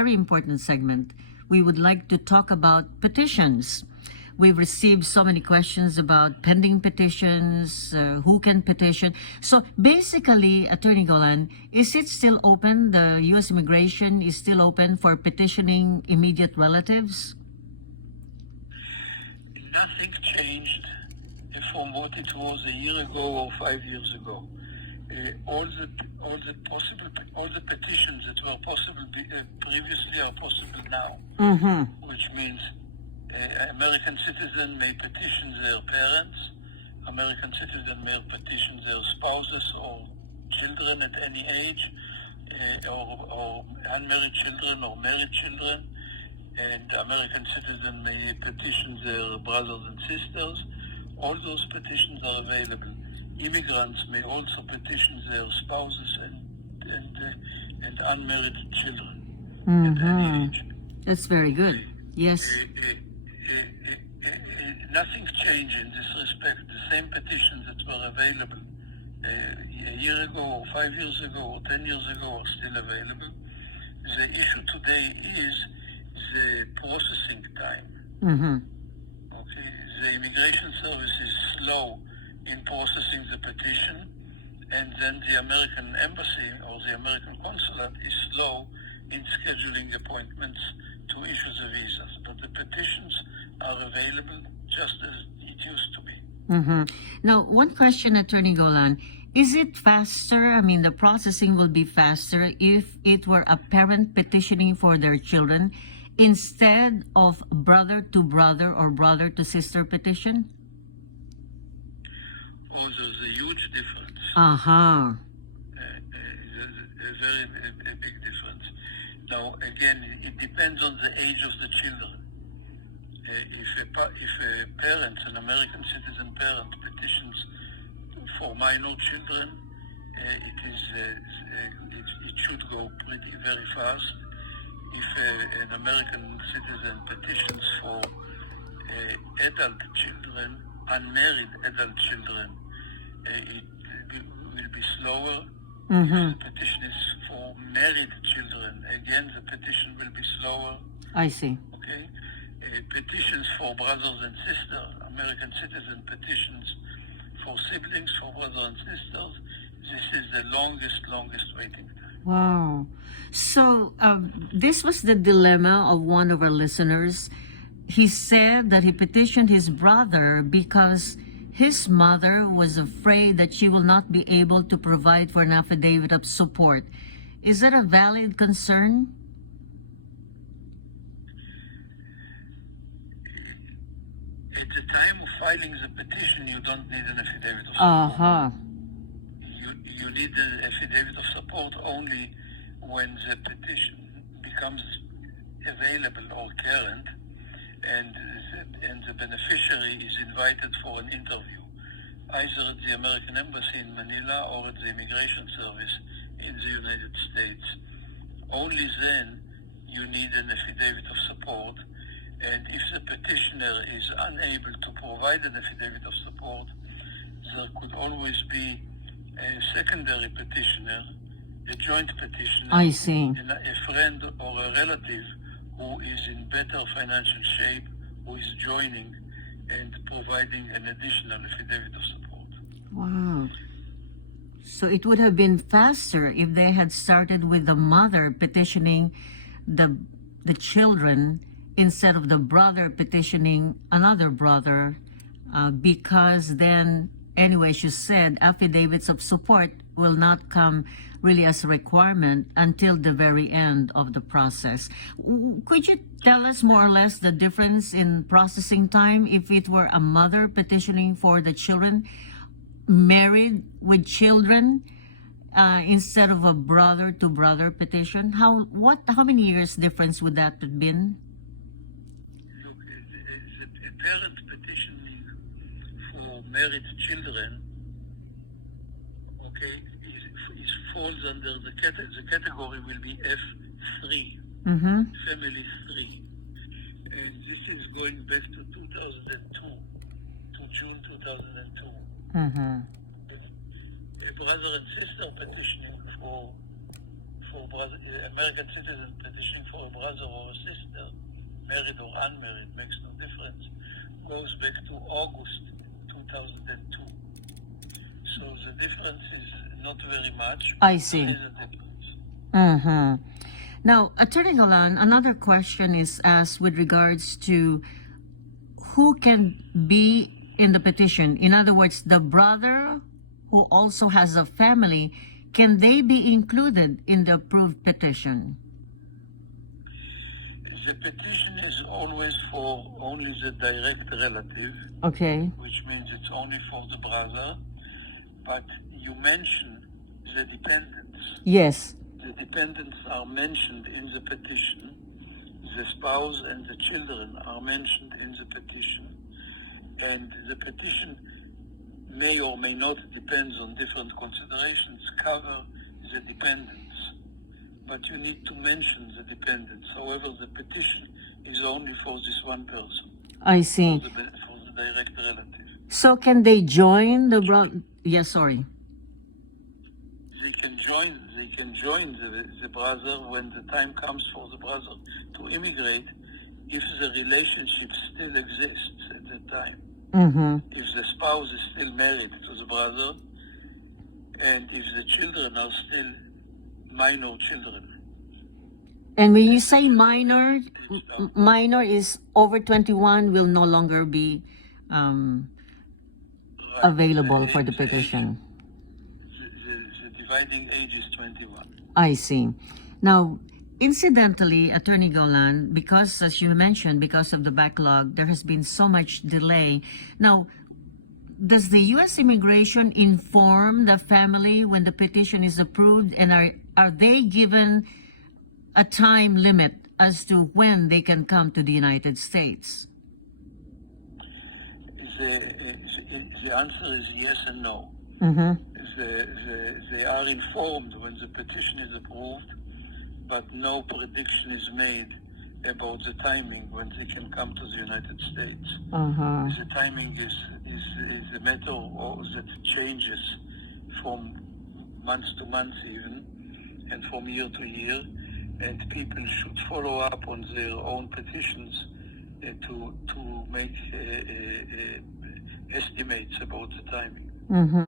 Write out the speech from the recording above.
very important segment. We would like to talk about petitions. We've received so many questions about pending petitions, who can petition. So basically, Attorney Golan, is it still open? The U.S. immigration is still open for petitioning immediate relatives? Nothing changed from what it was a year ago or 5 years ago. All the petitions that were possible previously are possible now, which means American citizen may petition their parents, American citizen may petition their spouses or children at any age, or unmarried children or married children, and American citizen may petition their brothers and sisters. All those petitions are available. Immigrants may also petition their spouses and unmarried children at any age. That's very good. Yes. Nothing changed in this respect. The same petitions that were available a year ago, or 5 years ago, or 10 years ago are still available. The issue today is the processing time. Okay, the immigration service is slow in processing the petition, and then the American embassy or the American consulate is slow in scheduling appointments to issue the visas. But the petitions are available just as it used to be. Now, one question, Attorney Golan. Is it faster? I mean, the processing will be faster if it were a parent petitioning for their children instead of brother to brother or brother to sister petition? Oh, there's a huge difference. Uh-huh. A big difference. Now, again, it depends on the age of the children. If a parent, an American citizen parent, petitions for minor children, it should go very fast. If an American citizen petitions for adult children, unmarried adult children, it will be slower. If the petition is for married children, again, the petition will be slower. I see. Okay? Petitions for brothers and sisters, American citizen petitions for siblings, for brothers and sisters, this is the longest waiting time. Wow. So this was the dilemma of one of our listeners. He said that he petitioned his brother because his mother was afraid that she will not be able to provide for an affidavit of support. Is that a valid concern? At the time of filing the petition, you don't need an affidavit of support. You need an affidavit of support only when the petition becomes available or current, and the beneficiary is invited for an interview, either at the American Embassy in Manila or at the Immigration Service in the United States. Only then you need an affidavit of support, and if the petitioner is unable to provide an affidavit of support, there could always be a secondary petitioner, a joint petitioner, I see. A friend or a relative who is in better financial shape, who is joining and providing an additional affidavit of support. Wow. So it would have been faster if they had started with the mother petitioning the children instead of the brother petitioning another brother, because then, anyway, she said affidavits of support will not come really as a requirement until the very end of the process. Could you tell us more or less the difference in processing time if it were a mother petitioning for the children, married with children, instead of a brother to brother petition? How many years difference would that have been? Look, the parent petitioning for married children, okay, falls under the category will be F3, family 3, and this is going back to 2002, to June 2002. A brother and sister petitioning for brother, American citizen petitioning for a brother or a sister, married or unmarried, makes no difference, goes back to August 2002. So the difference is not very much. I see. There is a difference. Mm-hmm. Now, Attorney Galan, another question is asked with regards to who can be in the petition. In other words, the brother who also has a family, can they be included in the approved petition? The petition is always for only the direct relative, Okay. which means it's only for the brother. But you mentioned the dependents. Yes. The dependents are mentioned in the petition. The spouse and the children are mentioned in the petition. And the petition may or may not, depends on different considerations, cover the dependents. But you need to mention the dependents. However, the petition is only for this one person, I see. for the direct relative. So can they join the brother? Yes, sorry. They can join the brother when the time comes for the brother to immigrate, if the relationship still exists at that time. Mm-hmm. If the spouse is still married to the brother, and if the children are still minor children. And when you say minor, minor is over 21, will no longer be available for the petition. The dividing age is 21. I see. Now, incidentally, Attorney Golan, because as you mentioned, because of the backlog, there has been so much delay. Now, does the U.S. Immigration inform the family when the petition is approved, and are they given a time limit as to when they can come to the United States? The answer is yes and no. Mm-hmm. They are informed when the petition is approved, but no prediction is made about the timing when they can come to the United States. Uh-huh. The timing is a matter that changes from month to month even, and from year to year, and people should follow up on their own petitions to make estimates about the timing. Mm-hmm.